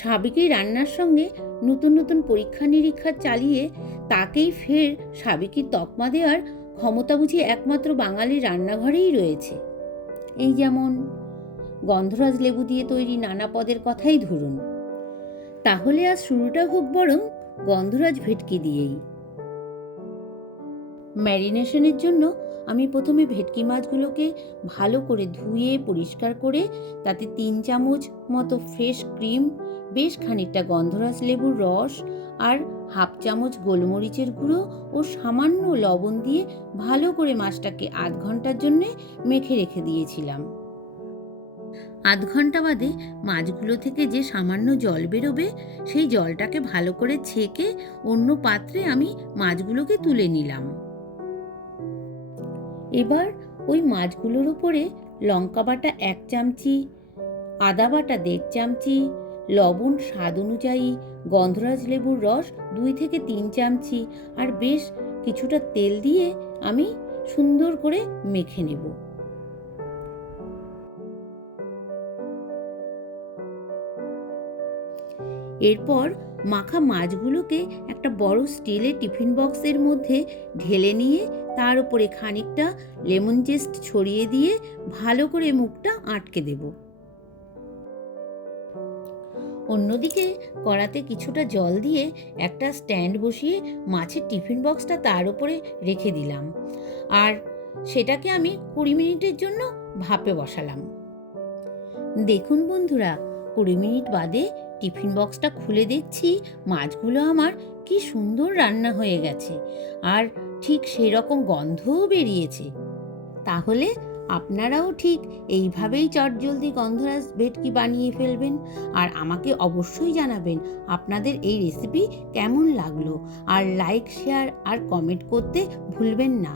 সাবেকি রান্নার সঙ্গে নতুন নতুন পরীক্ষা নিরীক্ষা চালিয়ে তাকেই ফের সাবেকির তকমা দেওয়ার ক্ষমতা বুঝি একমাত্র বাঙালির রান্নাঘরেই রয়েছে। এই যেমন গন্ধরাজ লেবু দিয়ে তৈরি নানা পদের কথাই ধরুন। তাহলে আজ শুরুটা হোক বরং গন্ধরাজ ভেটকি দিয়েই। ম্যারিনেশনের জন্য আমি প্রথমে ভেটকি মাছগুলোকে ভালো করে ধুয়ে পরিষ্কার করে তাতে 3 চামচ মতো ফ্রেশ ক্রিম, বেশ খানিকটা গন্ধরাজ লেবুর রস আর হাফ চামচ গোলমরিচের গুঁড়ো ও সামান্য লবণ দিয়ে ভালো করে মাছটাকে আধ ঘন্টার জন্যে মেখে রেখে দিয়েছিলাম। আধ ঘন্টা বাদে মাছগুলো থেকে যে সামান্য জল বেরোবে সেই জলটাকে ভালো করে ছেঁকে অন্য পাত্রে আমি মাছগুলোকে তুলে নিলাম। এবার ওই মাছগুলোর উপরে লঙ্কা বাটা 1 চামচি, আদা বাটা 1.5 চামচি, লবণ স্বাদ অনুযায়ী, গন্ধরাজ লেবুর রস 2 থেকে 3 চামচি আর বেশ কিছুটা তেল দিয়ে আমি সুন্দর করে মেখে নেব। এরপর মাখা মাছগুলোকে একটা বড় স্টিলের টিফিন বক্সের মধ্যে ঢেলে নিয়ে তার উপরে খানিকটা লেমন জেস্ট ছড়িয়ে দিয়ে ভালো করে মুখটা আটকে দেব। অন্যদিকে কড়াতে কিছুটা জল দিয়ে একটা স্ট্যান্ড বসিয়ে মাছের টিফিন বক্সটা তার উপরে রেখে দিলাম আর সেটাকে আমি 20 মিনিটের জন্য ভাপে বসালাম। দেখুন বন্ধুরা, 20 মিনিট বাদে টিফিন বক্সটা খুলে দেখছি মাছগুলো আমার কি সুন্দর রান্না হয়ে গেছে আর ঠিক সেই রকম গন্ধও বেরিয়েছে। তাহলে আপনারাও ঠিক এইভাবেই চটজলদি গন্ধরাজ ভেটকি বানিয়ে ফেলবেন আর আমাকে অবশ্যই জানাবেন আপনাদের এই রেসিপি কেমন লাগলো। আর লাইক, শেয়ার আর কমেন্ট করতে ভুলবেন না।